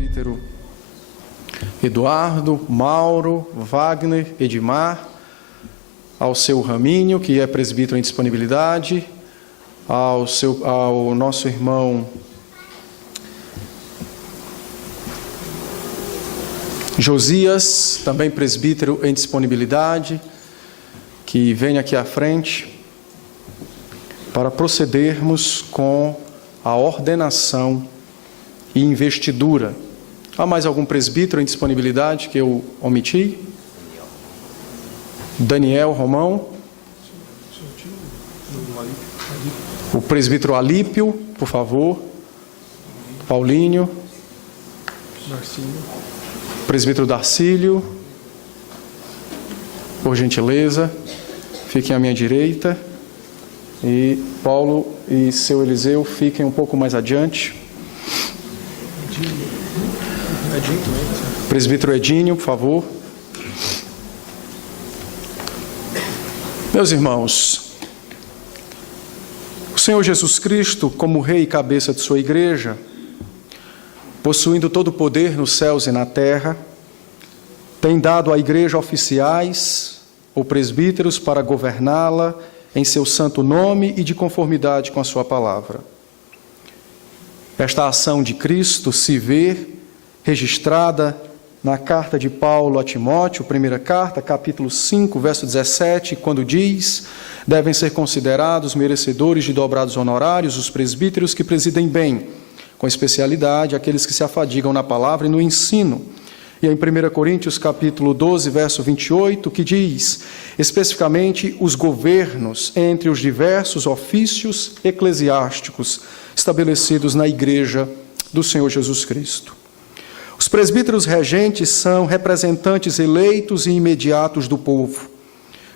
presbítero Eduardo, Mauro, Wagner, Edmar, ao seu Raminho, que é presbítero em disponibilidade, ao nosso irmão Josias, também presbítero em disponibilidade, que vem aqui à frente para procedermos com a ordenação e investidura. Há mais algum presbítero em disponibilidade que eu omiti? Daniel Romão. O presbítero Alípio, por favor. Paulinho. Presbítero Darcílio. Por gentileza, fiquem à minha direita. E Paulo e seu Eliseu fiquem um pouco mais adiante. Presbítero Edinho, por favor. Meus irmãos, o Senhor Jesus Cristo, como Rei e cabeça de sua igreja, possuindo todo o poder nos céus e na terra, tem dado à igreja oficiais ou presbíteros para governá-la em seu santo nome e de conformidade com a sua palavra. Esta ação de Cristo se vê registrada na carta de Paulo a Timóteo, primeira carta, capítulo 5, verso 17, quando diz: devem ser considerados merecedores de dobrados honorários os presbíteros que presidem bem, com especialidade aqueles que se afadigam na palavra e no ensino. E em 1 Coríntios, capítulo 12, verso 28, que diz, especificamente, os governos entre os diversos ofícios eclesiásticos estabelecidos na igreja do Senhor Jesus Cristo. Os presbíteros regentes são representantes eleitos e imediatos do povo.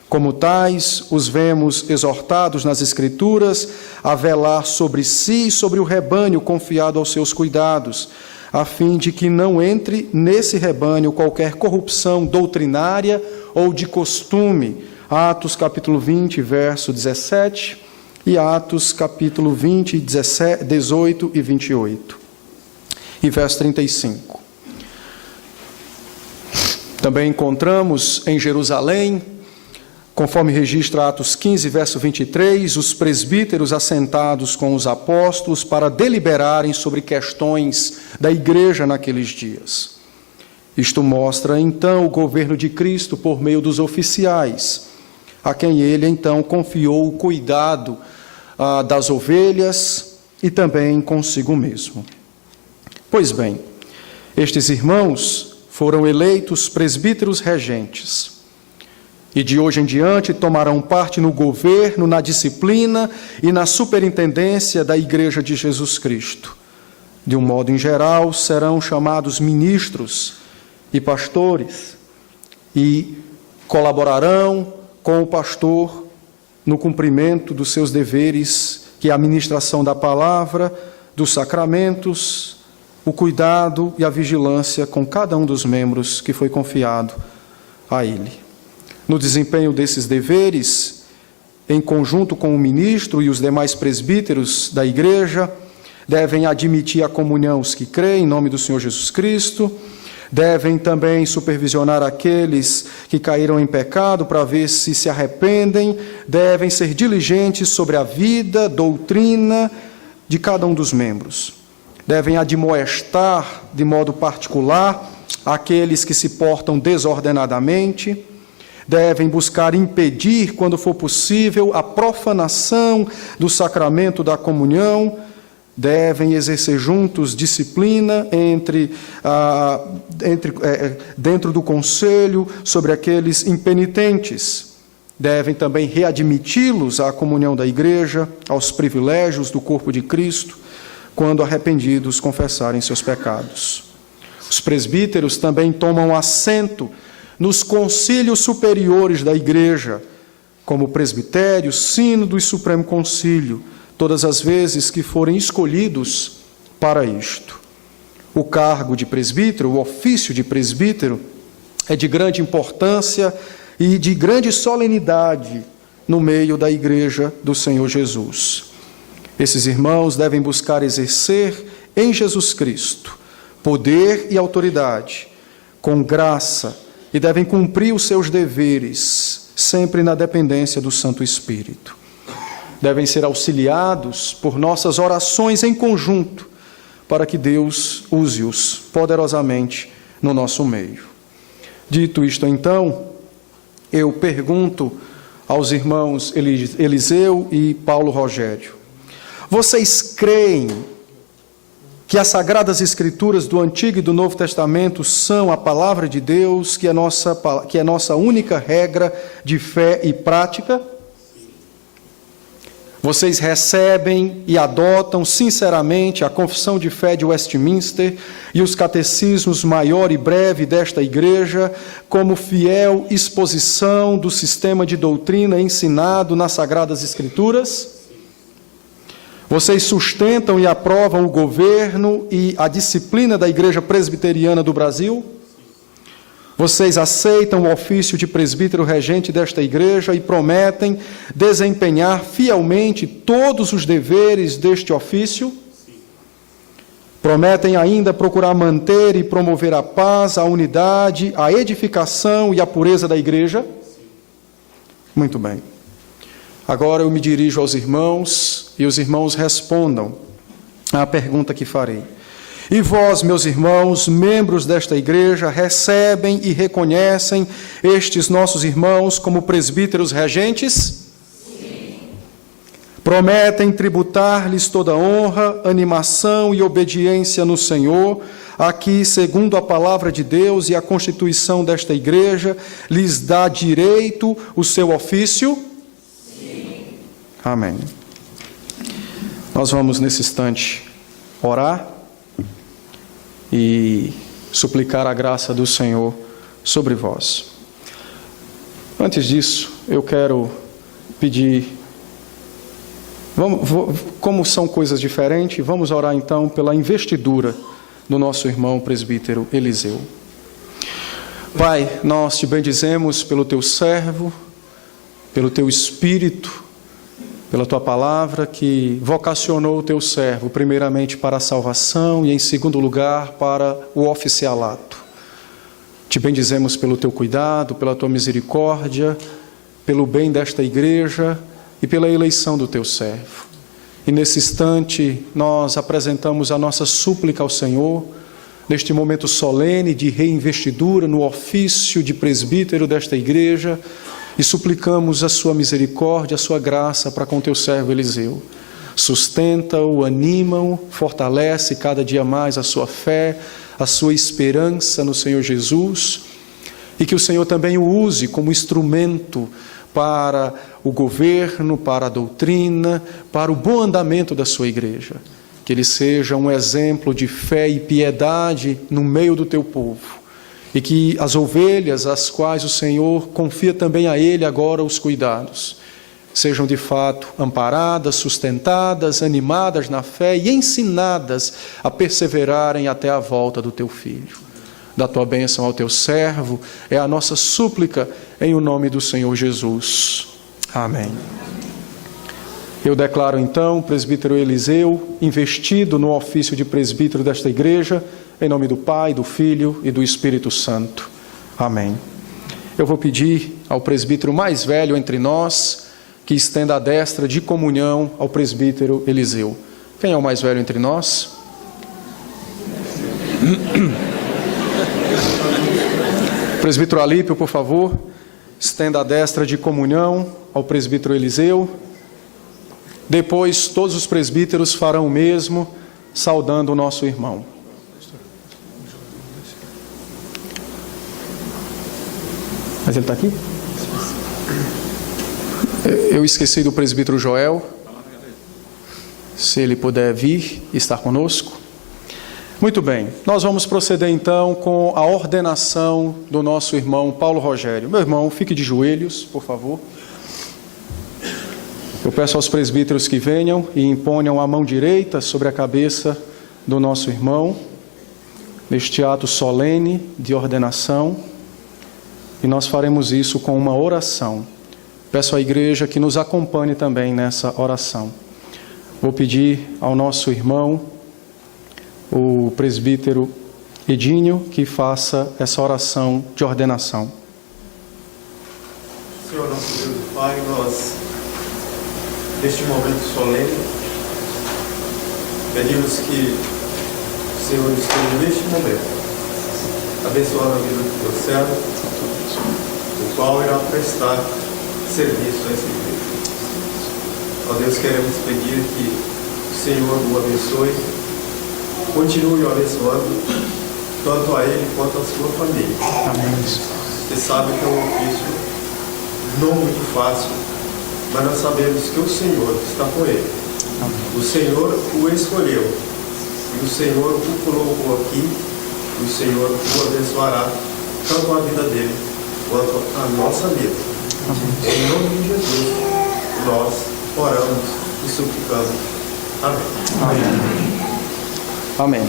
Como tais, os vemos exortados nas Escrituras a velar sobre si e sobre o rebanho confiado aos seus cuidados, a fim de que não entre nesse rebanho qualquer corrupção doutrinária ou de costume. Atos capítulo 20, verso 17 e Atos capítulo 20, 18 e 28. E verso 35. Também encontramos em Jerusalém, conforme registra Atos 15, verso 23, os presbíteros assentados com os apóstolos para deliberarem sobre questões da igreja naqueles dias. Isto mostra, então, o governo de Cristo por meio dos oficiais, a quem ele, então, confiou o cuidado das ovelhas e também consigo mesmo. Pois bem, estes irmãos foram eleitos presbíteros regentes e de hoje em diante tomarão parte no governo, na disciplina e na superintendência da Igreja de Jesus Cristo. De um modo em geral, serão chamados ministros e pastores e colaborarão com o pastor no cumprimento dos seus deveres, que é a ministração da palavra, dos sacramentos, o cuidado e a vigilância com cada um dos membros que foi confiado a ele. No desempenho desses deveres, em conjunto com o ministro e os demais presbíteros da igreja, devem admitir a comunhão os que creem em nome do Senhor Jesus Cristo, devem também supervisionar aqueles que caíram em pecado para ver se se arrependem, devem ser diligentes sobre a vida, doutrina de cada um dos membros. Devem admoestar de modo particular aqueles que se portam desordenadamente, devem buscar impedir, quando for possível, a profanação do sacramento da comunhão, devem exercer juntos disciplina dentro do conselho sobre aqueles impenitentes, devem também readmiti-los à comunhão da igreja, aos privilégios do corpo de Cristo, quando arrependidos confessarem seus pecados. Os presbíteros também tomam assento nos concílios superiores da igreja, como presbitério, sínodo e supremo concílio, todas as vezes que forem escolhidos para isto. O cargo de presbítero, o ofício de presbítero, é de grande importância e de grande solenidade no meio da igreja do Senhor Jesus. Esses irmãos devem buscar exercer em Jesus Cristo poder e autoridade, com graça, e devem cumprir os seus deveres, sempre na dependência do Santo Espírito. Devem ser auxiliados por nossas orações em conjunto, para que Deus use-os poderosamente no nosso meio. Dito isto, então, eu pergunto aos irmãos Eliseu e Paulo Rogério: vocês creem que as Sagradas Escrituras do Antigo e do Novo Testamento são a palavra de Deus, que é nossa única regra de fé e prática? Vocês recebem e adotam sinceramente a Confissão de Fé de Westminster e os catecismos maior e breve desta Igreja como fiel exposição do sistema de doutrina ensinado nas Sagradas Escrituras? Vocês sustentam e aprovam o governo e a disciplina da Igreja Presbiteriana do Brasil? Vocês aceitam o ofício de presbítero regente desta igreja e prometem desempenhar fielmente todos os deveres deste ofício? Prometem ainda procurar manter e promover a paz, a unidade, a edificação e a pureza da igreja? Muito bem. Agora eu me dirijo aos irmãos e os irmãos respondam à pergunta que farei. E vós, meus irmãos, membros desta igreja, recebem e reconhecem estes nossos irmãos como presbíteros regentes? Sim. Prometem tributar-lhes toda honra, animação e obediência no Senhor, a que, segundo a palavra de Deus e a constituição desta igreja, lhes dá direito o seu ofício? Sim. Amém. Nós vamos, nesse instante, orar e suplicar a graça do Senhor sobre vós. Antes disso, eu quero pedir, como são coisas diferentes, vamos orar então pela investidura do nosso irmão presbítero Eliseu. Pai, nós te bendizemos pelo teu servo, pelo teu Espírito, pela tua palavra que vocacionou o teu servo, primeiramente para a salvação e, em segundo lugar, para o oficialato. Te bendizemos pelo teu cuidado, pela tua misericórdia, pelo bem desta igreja e pela eleição do teu servo. E nesse instante, nós apresentamos a nossa súplica ao Senhor, neste momento solene de reinvestidura no ofício de presbítero desta igreja, e suplicamos a sua misericórdia, a sua graça para com teu servo Eliseu. Sustenta-o, anima-o, fortalece cada dia mais a sua fé, a sua esperança no Senhor Jesus, e que o Senhor também o use como instrumento para o governo, para a doutrina, para o bom andamento da sua igreja. Que ele seja um exemplo de fé e piedade no meio do teu povo. E que as ovelhas, às quais o Senhor confia também a ele agora os cuidados, sejam de fato amparadas, sustentadas, animadas na fé e ensinadas a perseverarem até a volta do teu Filho. Dá tua bênção ao teu servo, é a nossa súplica em o nome do Senhor Jesus. Amém. Eu declaro então o presbítero Eliseu investido no ofício de presbítero desta igreja, em nome do Pai, do Filho e do Espírito Santo. Amém. Eu vou pedir ao presbítero mais velho entre nós que estenda a destra de comunhão ao presbítero Eliseu. Quem é o mais velho entre nós? Presbítero Alípio, por favor, estenda a destra de comunhão ao presbítero Eliseu. Depois, todos os presbíteros farão o mesmo, saudando o nosso irmão. Mas ele está aqui? Eu esqueci do presbítero Joel. Se ele puder vir e estar conosco. Muito bem, nós vamos proceder então com a ordenação do nosso irmão Paulo Rogério. Meu irmão, fique de joelhos, por favor. Eu peço aos presbíteros que venham e imponham a mão direita sobre a cabeça do nosso irmão, neste ato solene de ordenação. E nós faremos isso com uma oração. Peço à igreja que nos acompanhe também nessa oração. Vou pedir ao nosso irmão, o presbítero Edínio que faça essa oração de ordenação. Senhor nosso Deus e Pai, nós, neste momento solene, pedimos que o Senhor esteja neste momento, abençoando a vida do teu servo, o qual irá prestar serviço a essa igreja. Ó Deus, queremos pedir que o Senhor o abençoe, continue o abençoando, tanto a ele quanto a sua família. Amém. Você sabe que é um ofício não muito fácil, mas nós sabemos que o Senhor está com ele. O Senhor o escolheu, e o Senhor o colocou aqui, e o Senhor o abençoará, tanto a vida dele, quanto a nossa vida. Em nome de Jesus, nós oramos e suplicamos. Amém. Amém. Amém.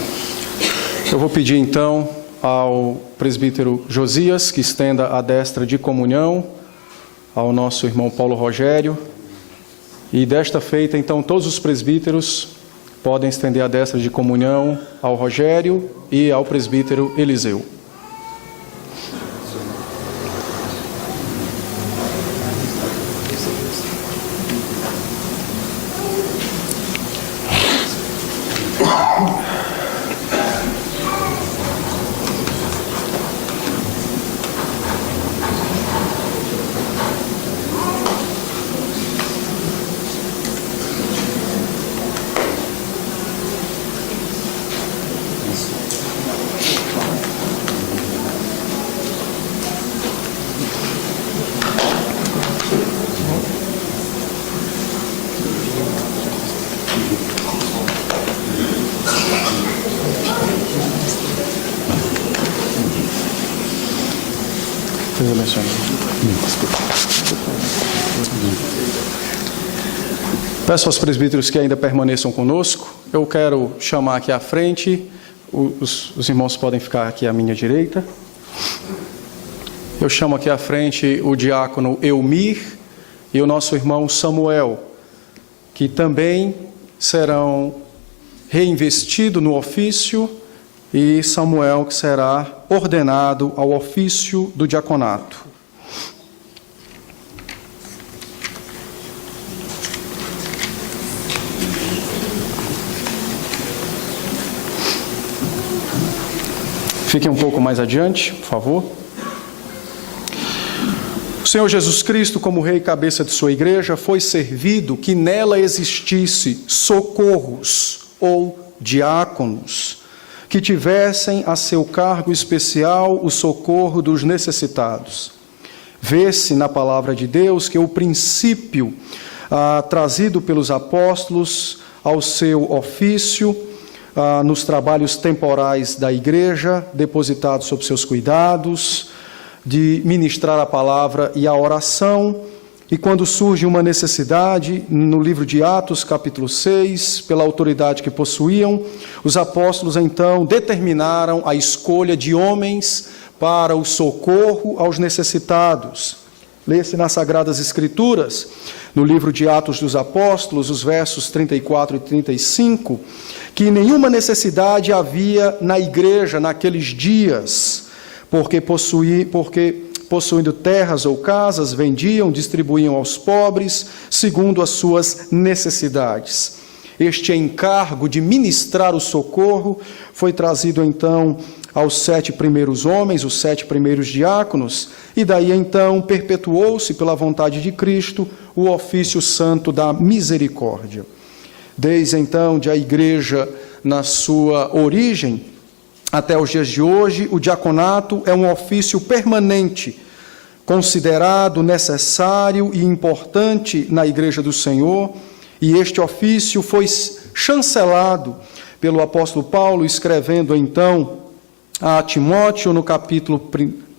Eu vou pedir então ao presbítero Josias que estenda a destra de comunhão ao nosso irmão Paulo Rogério. E desta feita, então, todos os presbíteros podem estender a destra de comunhão ao Rogério e ao presbítero Eliseu. Peço aos presbíteros que ainda permaneçam conosco. Eu quero chamar aqui à frente, os irmãos podem ficar aqui à minha direita. Eu chamo aqui à frente o diácono Elmir e o nosso irmão Samuel, que também serão reinvestidos no ofício, e Samuel que será ordenado ao ofício do diaconato. Fiquem um pouco mais adiante, por favor. O Senhor Jesus Cristo, como Rei e cabeça de sua igreja, foi servido que nela existisse socorros ou diáconos, que tivessem a seu cargo especial o socorro dos necessitados. Vê-se na palavra de Deus que o princípio trazido pelos apóstolos ao seu ofício, nos trabalhos temporais da igreja, depositados sob seus cuidados, de ministrar a palavra e a oração, e quando surge uma necessidade, no livro de Atos, capítulo 6, pela autoridade que possuíam, os apóstolos então determinaram a escolha de homens para o socorro aos necessitados. Lê-se nas Sagradas Escrituras, no livro de Atos dos Apóstolos, os versos 34 e 35, que nenhuma necessidade havia na igreja naqueles dias, porque possuindo terras ou casas, vendiam, distribuíam aos pobres, segundo as suas necessidades. Este encargo de ministrar o socorro foi trazido então aos 7 primeiros homens, os 7 primeiros diáconos, e daí então perpetuou-se pela vontade de Cristo o ofício santo da misericórdia. Desde então, de a igreja na sua origem, até os dias de hoje, o diaconato é um ofício permanente, considerado necessário e importante na Igreja do Senhor, e este ofício foi chancelado pelo apóstolo Paulo, escrevendo então a Timóteo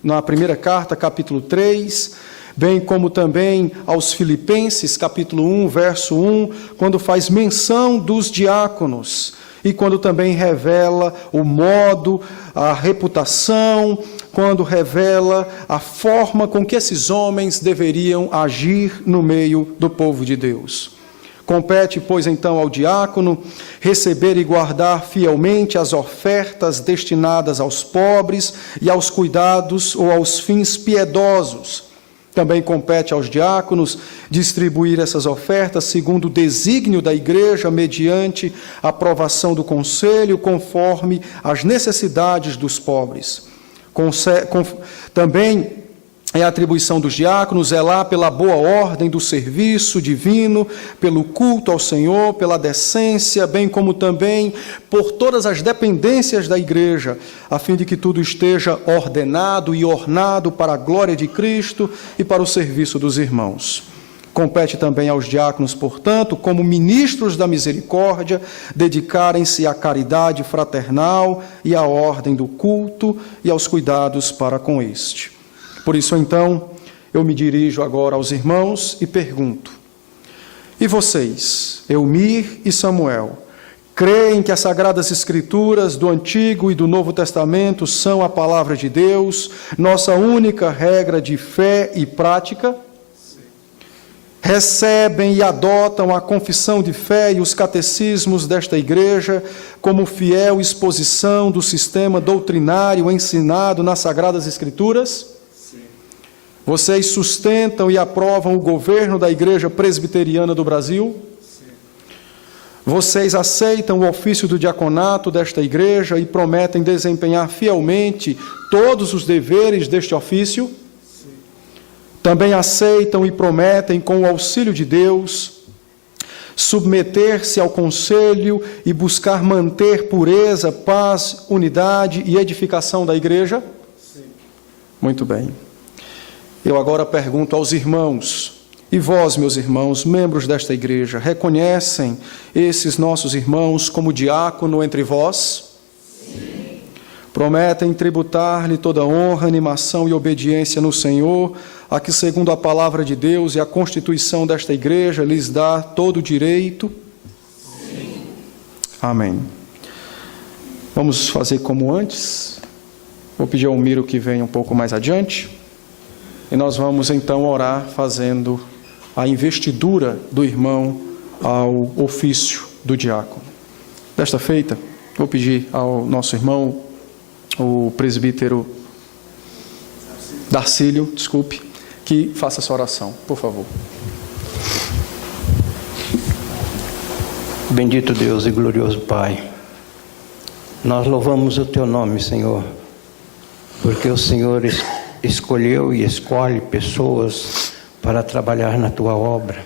na primeira carta, capítulo 3, bem como também aos Filipenses, capítulo 1, verso 1, quando faz menção dos diáconos, e quando também revela o modo, a reputação, quando revela a forma com que esses homens deveriam agir no meio do povo de Deus. Compete, pois, então ao diácono receber e guardar fielmente as ofertas destinadas aos pobres e aos cuidados ou aos fins piedosos. Também compete aos diáconos distribuir essas ofertas segundo o desígnio da igreja, mediante a aprovação do conselho, conforme as necessidades dos pobres. Também é atribuição dos diáconos zelar pela boa ordem do serviço divino, pelo culto ao Senhor, pela decência, bem como também por todas as dependências da igreja, a fim de que tudo esteja ordenado e ornado para a glória de Cristo e para o serviço dos irmãos. Compete também aos diáconos, portanto, como ministros da misericórdia, dedicarem-se à caridade fraternal e à ordem do culto e aos cuidados para com este. Por isso, então, eu me dirijo agora aos irmãos e pergunto: e vocês, Eumir e Samuel, creem que as Sagradas Escrituras do Antigo e do Novo Testamento são a palavra de Deus, nossa única regra de fé e prática? Sim. Recebem e adotam a confissão de fé e os catecismos desta igreja como fiel exposição do sistema doutrinário ensinado nas Sagradas Escrituras? Vocês sustentam e aprovam o governo da Igreja Presbiteriana do Brasil? Sim. Vocês aceitam o ofício do diaconato desta igreja e prometem desempenhar fielmente todos os deveres deste ofício? Sim. Também aceitam e prometem, com o auxílio de Deus, submeter-se ao conselho e buscar manter pureza, paz, unidade e edificação da igreja? Sim. Muito bem. Eu agora pergunto aos irmãos: e vós, meus irmãos, membros desta igreja, reconhecem esses nossos irmãos como diácono entre vós? Sim. Prometem tributar-lhe toda honra, animação e obediência no Senhor, a que, segundo a palavra de Deus e a constituição desta igreja, lhes dá todo o direito? Sim. Amém. Vamos fazer como antes. Vou pedir ao Miro que venha um pouco mais adiante. E nós vamos então orar fazendo a investidura do irmão ao ofício do diácono. Desta feita, vou pedir ao nosso irmão, o presbítero Darcílio, que faça essa oração, por favor. Bendito Deus e glorioso Pai, nós louvamos o Teu nome, Senhor, porque o Senhor escolheu e escolhe pessoas para trabalhar na Tua obra.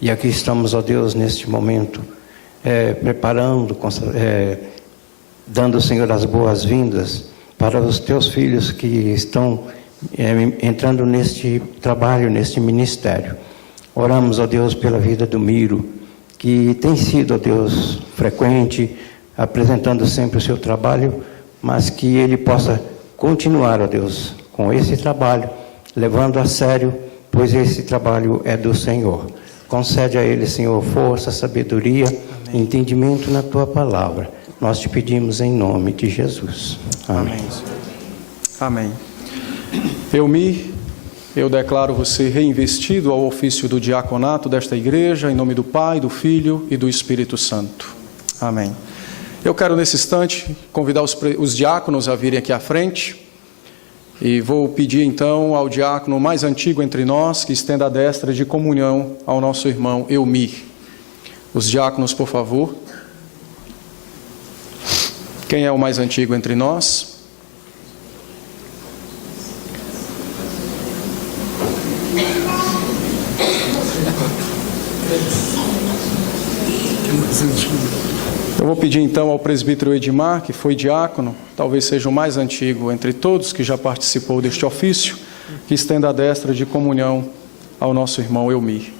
E aqui estamos, ó Deus, neste momento, preparando, dando, Senhor, as boas-vindas para os Teus filhos que estão entrando neste trabalho, neste ministério. Oramos, ó Deus, pela vida do Miro, que tem sido, ó Deus, frequente, apresentando sempre o seu trabalho, mas que ele possa continuar, ó Deus, com esse trabalho, levando a sério, pois esse trabalho é do Senhor. Concede a ele, Senhor, força, sabedoria, amém, entendimento na Tua palavra. Nós te pedimos em nome de Jesus. Amém. Amém. Eumir, eu declaro você reinvestido ao ofício do diaconato desta igreja, em nome do Pai, do Filho e do Espírito Santo. Amém. Eu quero, nesse instante, convidar os diáconos a virem aqui à frente. E vou pedir então ao diácono mais antigo entre nós que estenda a destra de comunhão ao nosso irmão Eumir. Os diáconos, por favor. Quem é o mais antigo entre nós? Eu vou pedir então ao presbítero Edmar, que foi diácono, talvez seja o mais antigo entre todos que já participou deste ofício, que estenda a destra de comunhão ao nosso irmão Eumir.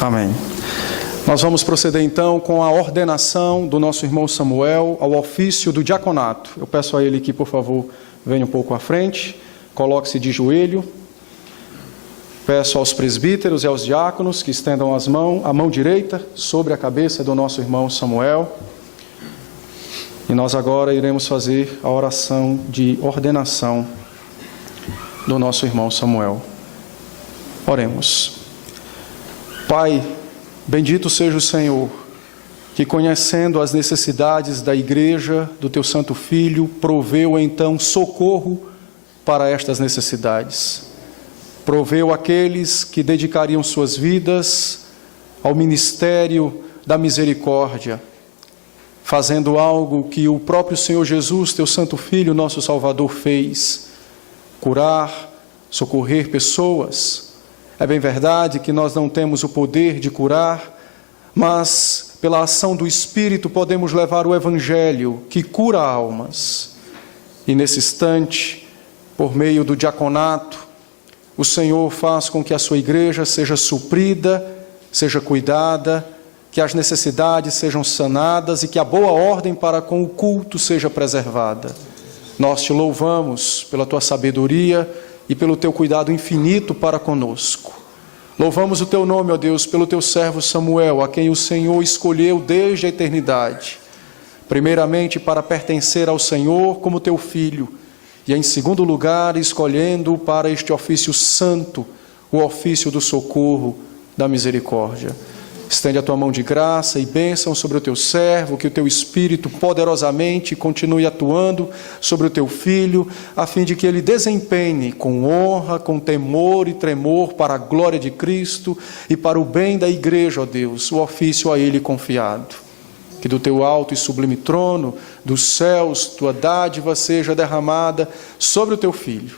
Amém. Nós vamos proceder então com a ordenação do nosso irmão Samuel ao ofício do diaconato. Eu peço a ele que, por favor, venha um pouco à frente, coloque-se de joelho. Peço aos presbíteros e aos diáconos que estendam a mão direita sobre a cabeça do nosso irmão Samuel. E nós agora iremos fazer a oração de ordenação do nosso irmão Samuel. Oremos. Pai, bendito seja o Senhor, que conhecendo as necessidades da igreja, do teu Santo Filho, proveu então socorro para estas necessidades. Proveu aqueles que dedicariam suas vidas ao ministério da misericórdia, fazendo algo que o próprio Senhor Jesus, teu Santo Filho, nosso Salvador, fez: curar, socorrer pessoas. É bem verdade que nós não temos o poder de curar, mas pela ação do Espírito podemos levar o Evangelho que cura almas. E nesse instante, por meio do diaconato, o Senhor faz com que a sua igreja seja suprida, seja cuidada, que as necessidades sejam sanadas e que a boa ordem para com o culto seja preservada. Nós te louvamos pela tua sabedoria e pelo teu cuidado infinito para conosco. Louvamos o teu nome, ó Deus, pelo teu servo Samuel, a quem o Senhor escolheu desde a eternidade, primeiramente para pertencer ao Senhor como teu filho, e em segundo lugar, escolhendo para este ofício santo, o ofício do socorro, da misericórdia. Estende a tua mão de graça e bênção sobre o teu servo, que o teu Espírito poderosamente continue atuando sobre o teu filho, a fim de que ele desempenhe com honra, com temor e tremor para a glória de Cristo e para o bem da igreja, ó Deus, o ofício a ele confiado. Que do teu alto e sublime trono, dos céus, tua dádiva seja derramada sobre o teu filho,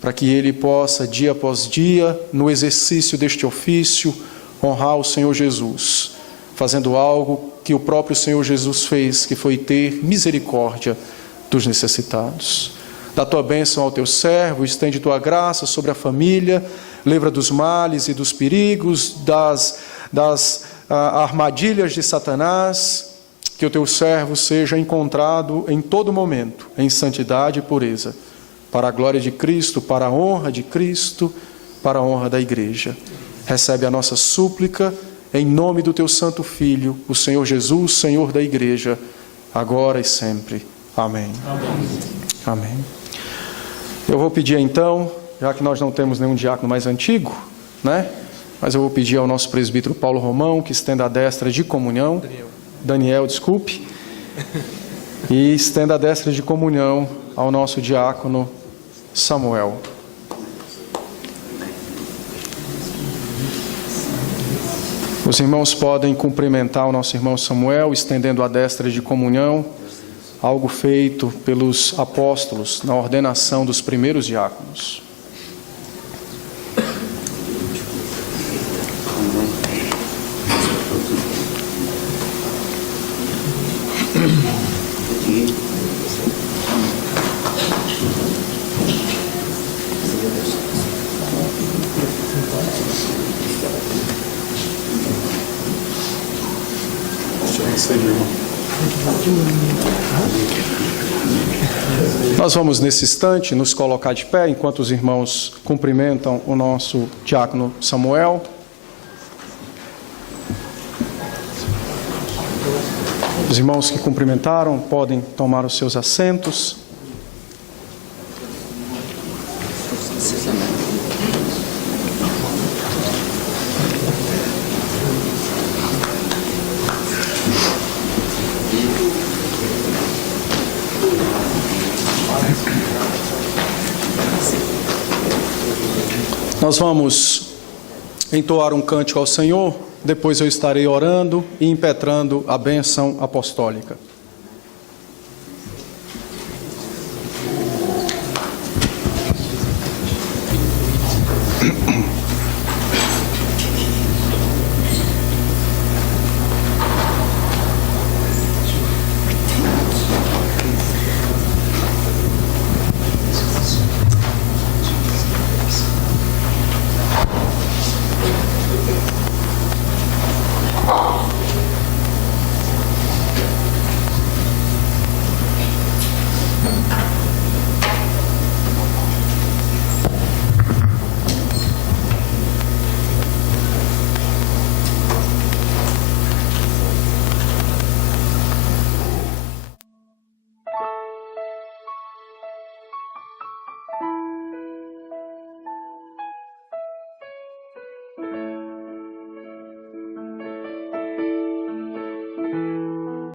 para que ele possa, dia após dia, no exercício deste ofício, honrar o Senhor Jesus, fazendo algo que o próprio Senhor Jesus fez, que foi ter misericórdia dos necessitados. Dá tua bênção ao teu servo, estende tua graça sobre a família, livra dos males e dos perigos, das armadilhas de Satanás, que o teu servo seja encontrado em todo momento, em santidade e pureza, para a glória de Cristo, para a honra de Cristo, para a honra da igreja. Recebe a nossa súplica, em nome do teu Santo Filho, o Senhor Jesus, Senhor da igreja, agora e sempre. Amém. Amém. Amém. Eu vou pedir então, já que nós não temos nenhum diácono mais antigo, né? Mas eu vou pedir ao nosso presbítero Paulo Romão que estenda a destra de comunhão. Daniel, desculpe. E estenda a destra de comunhão ao nosso diácono Samuel. Os irmãos podem cumprimentar o nosso irmão Samuel, estendendo a destra de comunhão, algo feito pelos apóstolos na ordenação dos primeiros diáconos. Nós vamos, nesse instante, nos colocar de pé, enquanto os irmãos cumprimentam o nosso diácono Samuel. Os irmãos que cumprimentaram podem tomar os seus assentos. Nós vamos entoar um cântico ao Senhor, depois eu estarei orando e impetrando a bênção apostólica.